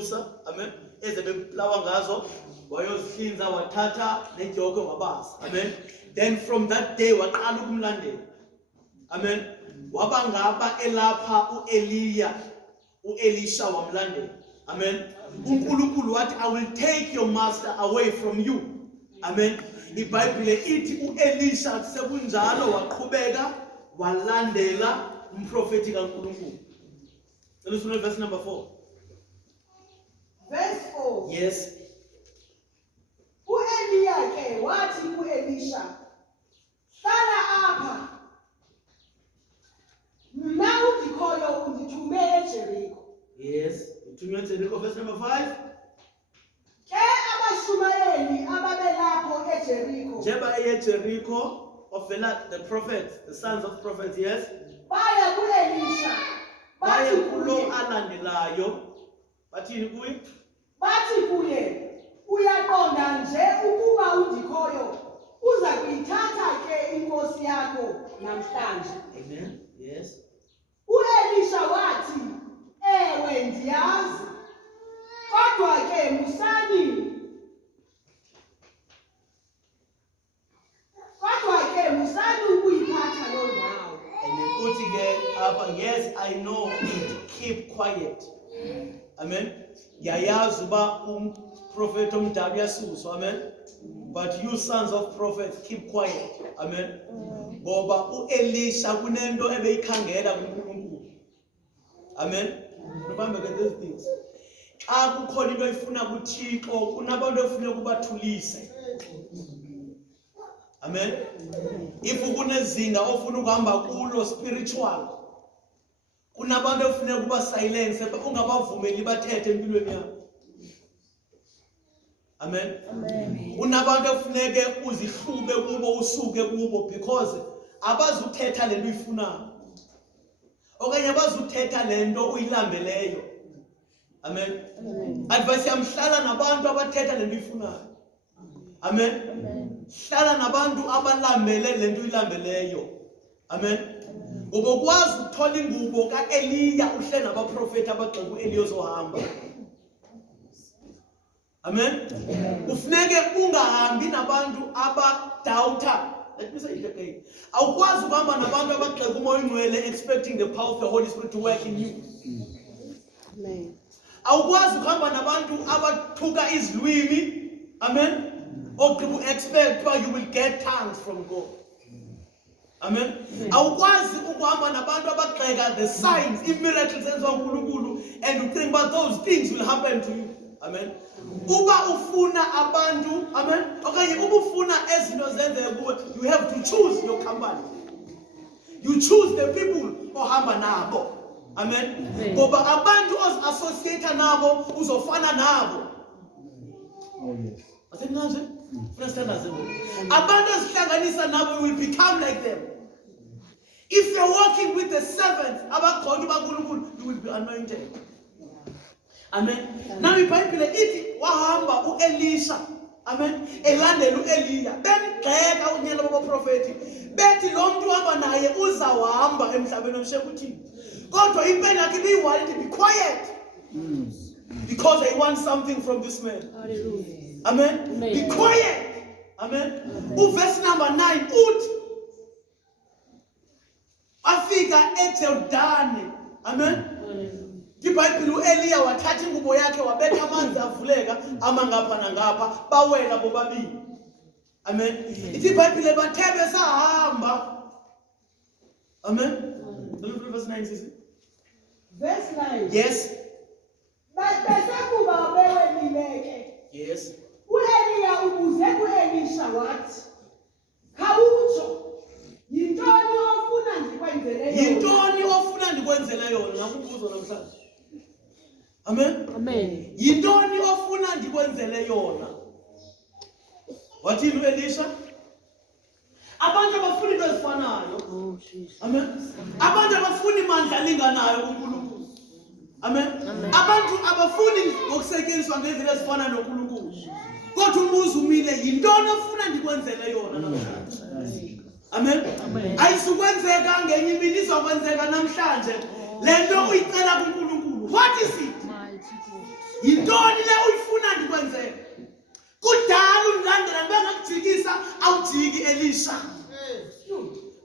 wayelusa, amen, eze bemplawa ngazo, wayozihlinza wathatha nejoko wabasa, amen. Then from that day waqala ukumlandela, amen. Waba ngapha elapha Elisha wamlandela, amen. uNkulunkulu wathi, I will take your master away from you, amen. IBhayibhile ithi Elisha sekunjalo waqhubeka walandela umprofeti kaNkulunkulu. Let's read verse number 4. Verse 4. Yes. U-Eliya ke wathi ku-Elisha, hlala apha, mna undikhoyo undithume eJeriko. Yes. Uthunywe eJeriko, verse number 5. Ke abashumayeli ababelapho eJeriko. Jeba eJeriko of the prophets, the sons of prophets, yes. Baya ku-Elisha. Baya kulo alandelayo. Bathini kuye? Bathi kuye, uyaqonda nje ukuba undikhoyo uza kuyithatha ke inkosi yakho namhlanje. Amen. Yes. U-Elisha wathi, ewe ndiyazi, kodwa ke musani ukuyiphatha loo ndawo. Amen. Uthi ke apha, yes, I know it. Keep quiet. Amen. Yayazi uba umprofeti omdala uyasuswa, amen. But you sons of prophets, keep quiet. Amen. Ngoba uElisha kunento ebeyikhangela kuNkulunkulu. Amen. Remember these things. Xa kukhona into efuna kuThixo, kunabantu efuna kubathulise. Amen. If kunezinga ofuna ukuhamba kulo spiritual, kunabantu efuna kuba silence, ungabavumeli bathethe empilweni yakho. Amen. Amen. Unabantu efuneke uzihlube kubo, usuke kubo, because abazuthetha lento uyifunayo. Okanye abazuthetha lento uyilambeleyo. Amen. Advice yamhlala nabantu abathetha lento uyifunayo. Amen. Hlala nabantu abalambele lento uyilambeleyo. Amen. Ngoba ukwazi ukuthola ingubo kaEliya uhle nabaprofeti abagxeka uEliya ozohamba. Amen. Ufuneke ungahambi nabantu abadoubt. Let me say it again. Awukwazi ukuhamba nabantu abagxeka umoya oyingcwele expecting the power of the Holy Spirit to work in you. Amen. Awukwazi ukuhamba nabantu abathuka izilwimi. Amen. Or expect you will get tongues from God. Amen. Awukwazi ukuhamba nabantu abagxeka the signs, miracles enziwa uNkulunkulu, and you think about those things will happen to you. Amen. Uba ufuna abantu, amen. Okanye uba ufuna ezinto zenzeke kuwe, you have to choose your company. You choose the people ohamba nabo. Amen. Ngoba abantu ozassociate nabo uzofana nabo. Oh yes. Asemnanje? Abantu ozihlanganisa nabo, you will become like them. If you're walking with the servants, you will be anointed. Amen. Now iBhayibhile ithi wahamba uElisha, amen, elandela uEliya. Bemgxeka unyela babaprofeti. Bethi lo muntu uhamba naye uzawahamba emhlabeni omsheke uthini. Kodwa impela yakhe ibiyiwali, be quiet. Because I want something from this man. Hallelujah. Amen. Amen. Be quiet. Amen. Verse number 9. Uthi afika eJordani. Amen. IBhayibhile uEliya wathatha ingubo yakhe wabetha amanzi avuleka ama ngapha nangapha bawela bobabili. Amen. Ithi iBhayibhile bathe besahamba. Amen. Verse 9 says. Verse 9. Yes. Besakuba bewelileke. Yes. uEliya ubuze kuElisha wathi, khawutsho, yintoni ofuna ndikwenzele yona? Yintoni ofuna ndikwenzela yona? Ngakubuzo namhlanje. Amen. Amen. Yintoni ofuna ndikwenzele yona? Wathini uElisha? Abantu abafuni into ezifanayo. Oh Jesus. Amen. Abantu abafuni mandla alinganayo kuNkulunkulu. Amen. Abantu abafuni ngokusetyenziswa ngendlela ezifana noNkulunkulu. Kodwa umuzi umile, yintoni ofuna ndikwenzele yona namhlanje? Amen. Ayisukwenzeka ngenye imini, izokwenzeka namhlanje. Le nto uyicela kuNkulunkulu. What is it? Yintoni le uyifuna ndikwenzele? Kudala undilandela bengakujikisa awujiki Elisha.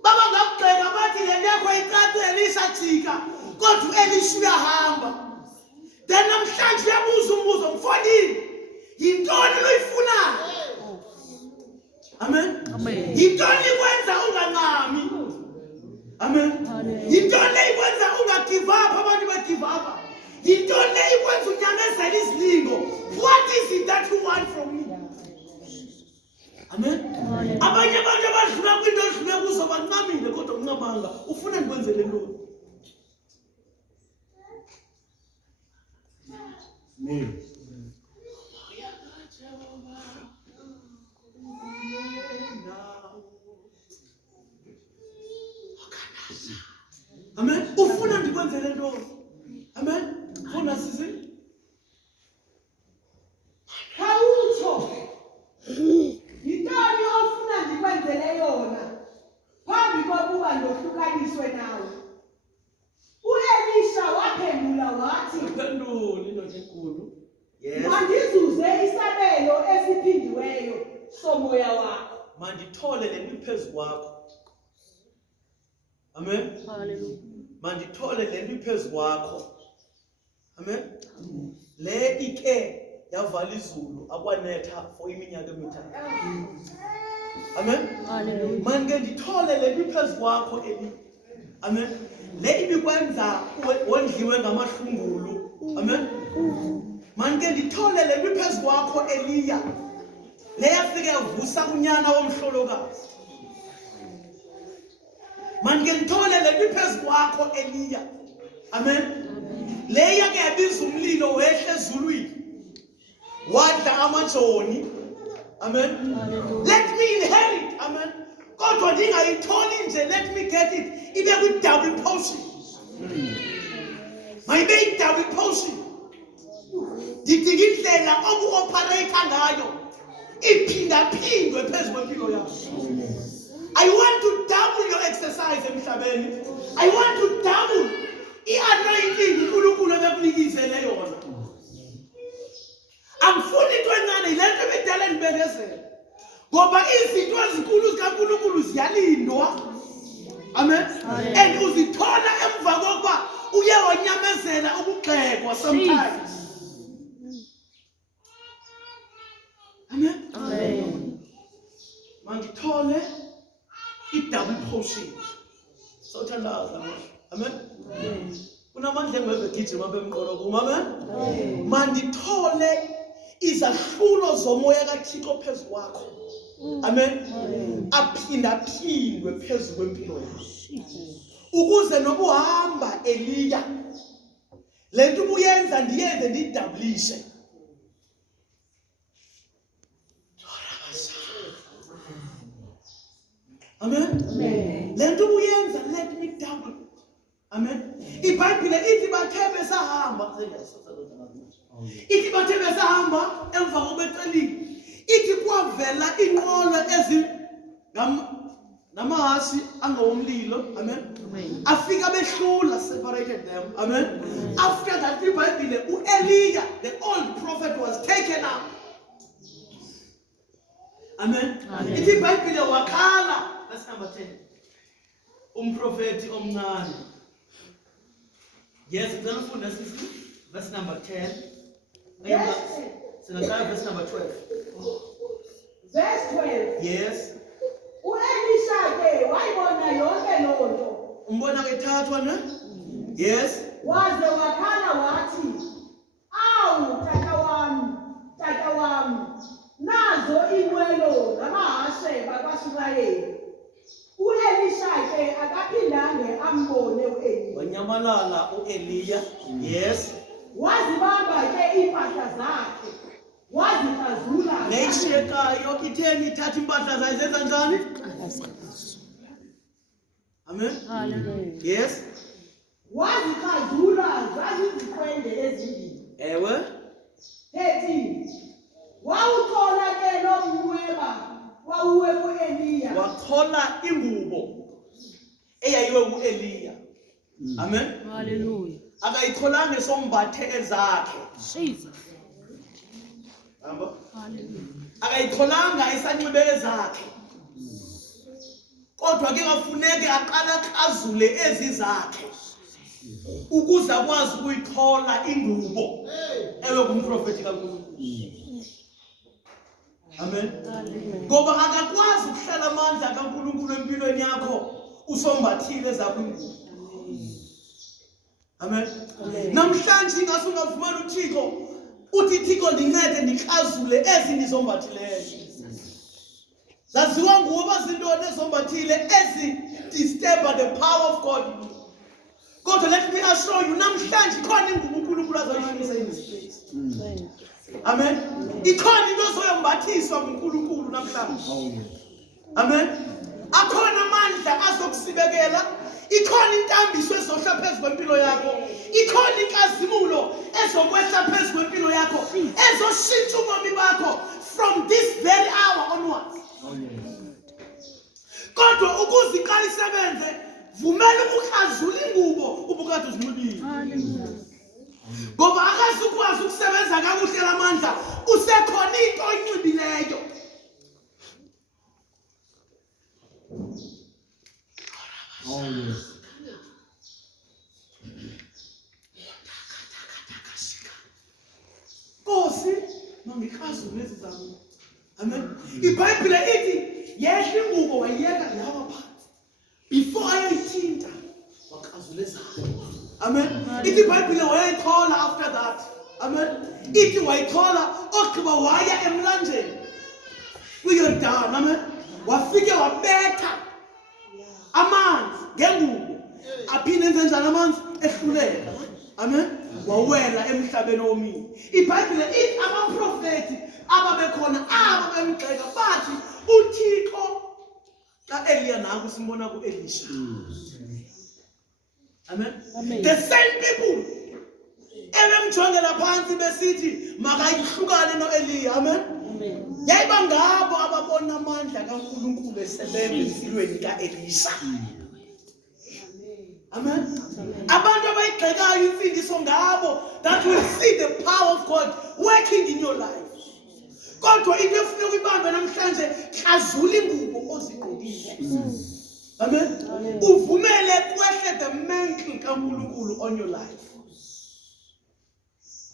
Baba ngakugxeka bathi le nto yakho icace Elisha jika kodwa Elisha uyahamba. Then namhlanje uyabuza umbuzo mfondini. Yintoni lo uyifunayo? Amen. Amen. Yintoni ikwenza unganqami? Amen. Yintoni ikwenza ungagive up abantu bagive up? Yintoni ikwenza unyamezela izilingo? What is it that you want from me? Amen. Abanye abantu abadlula kwinto odlule kuzo banqamile kodwa unqabanga ufuna ndikwenzele ntoni? Amen. Amen. Ufuna ndikwenzele ntoni? Amen. Ufuna sisi? Khawutsho. Yintoni ofuna ndikwenzele yona? Phambi kokuba ndohlukaniswe nawe. U-Elisha waphendula wathi, Uphendule indoda enkulu. Yes. mandizuze isabelo esiphindiweyo somoya wakho. Mandithole le nto phezu kwakho. Amen. Hallelujah. Mandithole le nto phezu kwakho. Amen. Le ike yavala izulu akwanetha for iminyaka emithathu. Amen. Hallelujah. Manje ndithole le nto phezu kwakho Eli. Amen. Le ibikwenza wondliwe ngamahlungulu. Amen. Manje ndithole le nto phezu kwakho Eliya. Le yafike yavusa unyana womhlolokazi. Manje ndithole le nto phezu kwakho Eliya. Amen. Le yake yabiza umlilo wehle ezulwini. Wadla amajoni. Amen. Let me inherit. Amen. Kodwa ndingayitholi nje, let me get it. Ibe kwi-double portion. Mayibe i-double portion. Ndidinga indlela oku-operate ngayo. Iphindaphindwe phezu kwempilo yakho. I want to double your exercise emhlabeni. I want to double i-anointing uNkulunkulu ebekunikizele yona. Angifuni into encane, le nto ebedala ndibengezela. Ngoba izinto ezinkulu zikaNkulunkulu ziyalindwa. Amen. And uzithola emva kokuba uye wanyamezela ukugxekwa sometimes. Amen. Amen. Mandithole i-double portion. Sothandaza. Amen. Unamandla engiveze gijima apha emqolo kuma. Amen. Mandithole izahlulo zomoya kaThixo phezu kwakho. Amen. Aphindaphindwe phezu kwempilo yakho. Ukuze nobuhamba Eliya le nto ubuyenza ndiyenze ndidablishe. Amen. Le nto ubuyenza let me double. Amen. IBhayibhile ithi bathe besahamba. Ithi bathe besahamba emva kobecelile. Ithi kwavela inqolo namahasi angawomlilo. Amen. Afika behlula, separated them. Amen. After that iBhayibhile uEliya, the old prophet, was taken up. Amen. Ithi iBhayibhile wakhala. That's number 10. Umprofeti omncane. Yes, ngicela ufunda sisi. Verse number 10. Yes. Singaqala verse number 12. Verse 12. Yes. U-Elisha ke wayibona yonke loo nto. Umbona kethathwa ne? Yes. Waze wakhala wathi, awu tata wami, nazo iinqwelo namahashe bakwaShumayeli. U-Elisha ke akaphindange ambone u-Eliya. Wanyamalala uEliya. Yes. Wazibamba ke iimpahla zakhe, wazikazula. Neyishiyekayo itheni ithatha impahla zayo zenza njani? Amen. Hallelujah. Yes. Wazikazula zazizikwende ezimbini. Ewe. 13. Wawuthola ke lo mnweba wawuwe ku-Eliya. Wakhola ingubo eyayiwe kuEliya. Amen. Hallelujah. akayitholanga esombathe ezakhe. Jesus. Hamba. Hallelujah. Akayitholanga esanxibe ezakhe. Kodwa ke ngafuneke aqala axazule ezizakhe ukuze akwazi ukuyithola indubo ewe kumprofeti kaNkulunkulu. Amen. Ngoba akakwazi ukuhlala amandla kaNkulunkulu empilweni yakho usombathile ezakho indubo. Amen. Namhlanje ingase ungavumela uThixo uthi Thixo ndincede ndixazule ezi ndizombathileyo. Zaziwa nguwe zintoni ezombathile disturb the power of God. God, let me assure you, namhlanje khona ingubo uNkulunkulu azoyishisa in this place. Amen. Ikhona into ozoyombathiswa nguNkulunkulu namhlanje. Amen. Akhona amandla azokusibekela. Ikhona intambiso ezohla phezu kwempilo yakho. Ikhona inkazimulo ezokwehla phezu kwempilo yakho. Ezoshintsha ubomi bakho from this very hour onwards. Kodwa ukuze iqala isebenze, vumela ukukhazula ingubo ubukade uzinxibile. Ngoba akazukwazi ukusebenza kakuhle lamandla usekhona into oyinxibileyo. Oh yes. Nkosi, mangikhazule lezi zami. Amen. IBhayibhile ithi yehla ingubo wayiyeka yawa phansi. Before ayayithinta wakhazula ezakhe. Amen. Ithi iBhayibhile wayayithola after that. Amen. Ithi wayithola ogqiba waya emlanjeni. UYordani. Amen. Wafike wabetha amanzi ngengubo. Aphinde enze njalo amanzi ehluleka. Amen. Wawela emhlabeni omile. IBhayibhile ithi abaprofeti ababekhona ababemgxeka bathi uThixo kaEliya nangu simbona kuElisha. Amen. The same people ebemjongela phansi besithi makayihlukane noEliya. Amen. Yayiba ngabo ababona amandla kaNkulunkulu esebenza empilweni kaElisha. Amen. Abantu abayigxekayo imfundiso ngabo that will see the power of God working in your life. Kodwa into efuna ukuyibamba namhlanje khazula ingubo ozigqokile. Amen. Uvumele kwehle the mantle kaNkulunkulu on your life.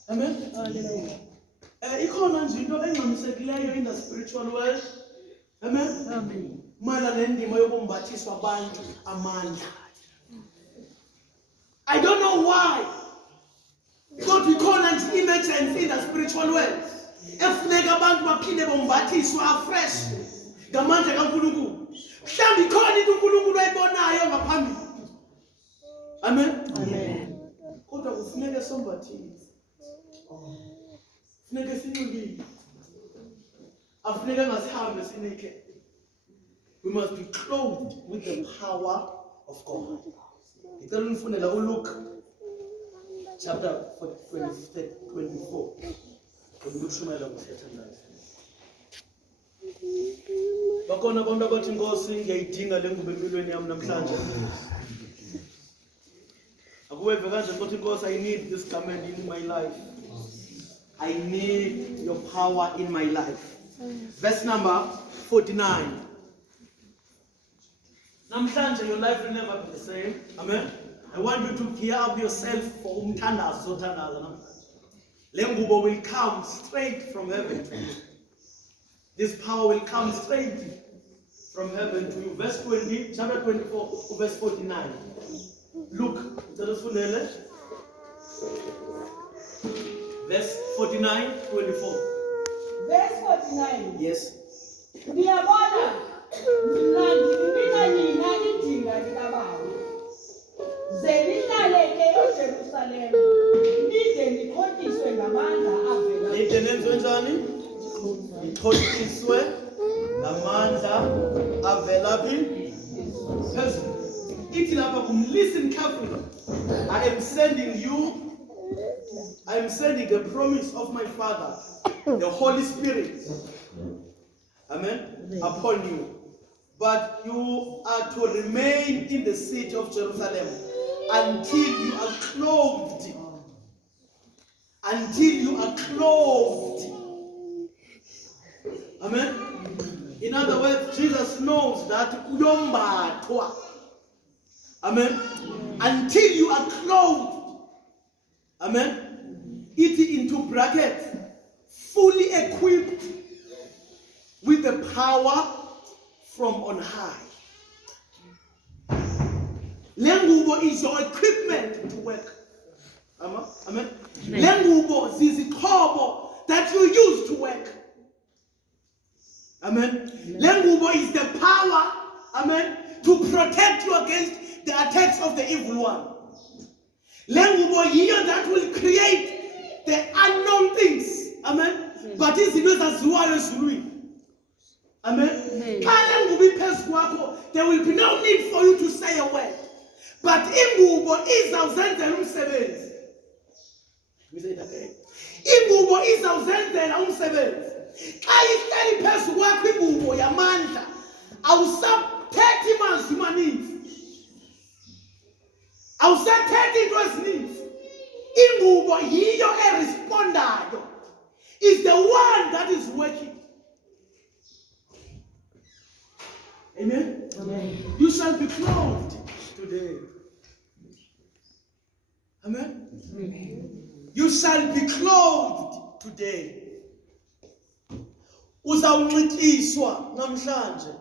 Amen. Hallelujah. Ikhona nje into engxamisekileyo in the spiritual world. Amen. Amen. Mala nendima yokumbathiswa abantu amandla. I don't know why. God, we call an emergency in the spiritual world. Efuneka abantu baphinde bombathiswa afresh ngamandla kaNkulunkulu. Mhlawumbe ikhona into uNkulunkulu ayibonayo ngaphambili. Amen. Amen. Kodwa kufuneka sombathile. Funeka sinyukile. Afuneka ngasihambe sinike. We must be clothed with the power of God. Ngicela unifundela uLuke chapter 24. Ukushumela ngokuthandaza. Bakhona abantu abathi Nkosi ngiyayidinga le ngubo empilweni yami namhlanje. Akuweve kanje ukuthi Nkosi I need this garment in my life. I need your power in my life. Verse number 49. Namhlanje your life will never be the same. Amen. I want you to gear up yourself for umthandazo zothandaza namhlanje. Le ngubo will come straight from heaven to you. This power will come straight from heaven to you. Verse 20, chapter 24, verse 49. Look, verse 49, 24. Verse 49. Yes. Ndiyabona nina idinga likaBaba. Ze nihlaleke eJerusalema. Nide nikhotiswe ngamandla avela. Nide nenziwe njani? Nikhotiswe ngamandla avela phi? Phezulu. Ithi lapha listen carefully. I am sending the promise of my Father, the Holy Spirit. Amen. Upon you. But you are to remain in the city of Jerusalem until you are clothed. Until you are clothed. Amen. In other words, Jesus knows that uyombathwa. Amen. Until you are clothed. Amen. It into brackets, fully equipped with the power from on high. Lengubo is your equipment to work. Amen. Lengubo is the kobo that you use to work. Amen. Lengubo is the power, amen, to protect you against the attacks of the evil one. Lengubo here that will create the unknown things. Amen. But this is not. Amen. There will be no need for you to say a word. But ingubo izawuzenzela umsebenzi. We say that again. Ingubo izawuzenzela umsebenzi. Xa ihleli phezu kwakho ingubo yamandla, awusaphethi mazwi maninzi. Awusathethi into ezininzi. Ingubo yiyo erespondayo. Is the one that is working. Amen? Amen. You shall be clothed today. Amen? Amen. You shall be clothed today. Uzawunxityiswa namhlanje.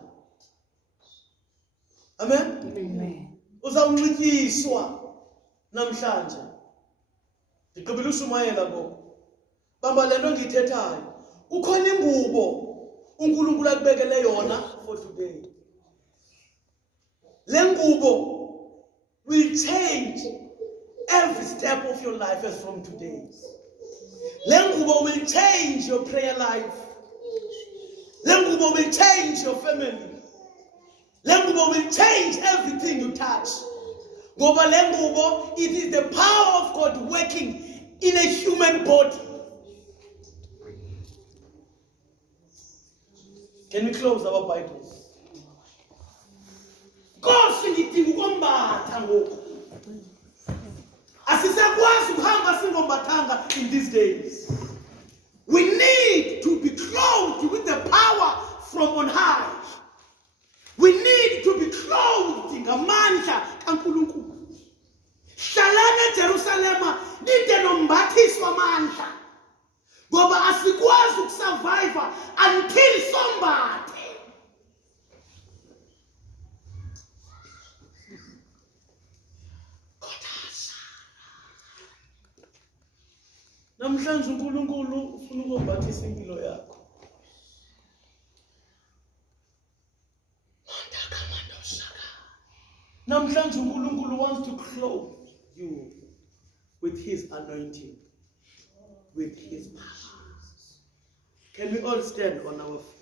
Amen? Amen. Uzawunxityiswa namhlanje. Ndiqibile ushumayela ngoku. Bamba le nto ngiyithethayo. Ukhona ingubo uNkulunkulu akubekele yona for today. Le ngubo will change every step of your life as from today. Le ngubo will change your prayer life. Le ngubo will change your family. Le ngubo will change everything you touch. Ngoba le ngubo, it is the power of God working in a human body. Can we close our Bibles? Nkosi ngidinga ukombatha ngoku. Asisakwazi ukuhamba singombathanga in these days. We need to be clothed with the power from on high. We need to be clothed ngamandla kaNkulunkulu. Hlalani eJerusalema nide nombathiswa amandla. Ngoba asikwazi ukusurvive until somebody. Namhlanje uNkulunkulu ufuna ukumbathisa impilo yakho. Namhlanje uNkulunkulu wants to clothe you with his anointing, with his power. Can we all stand on our feet?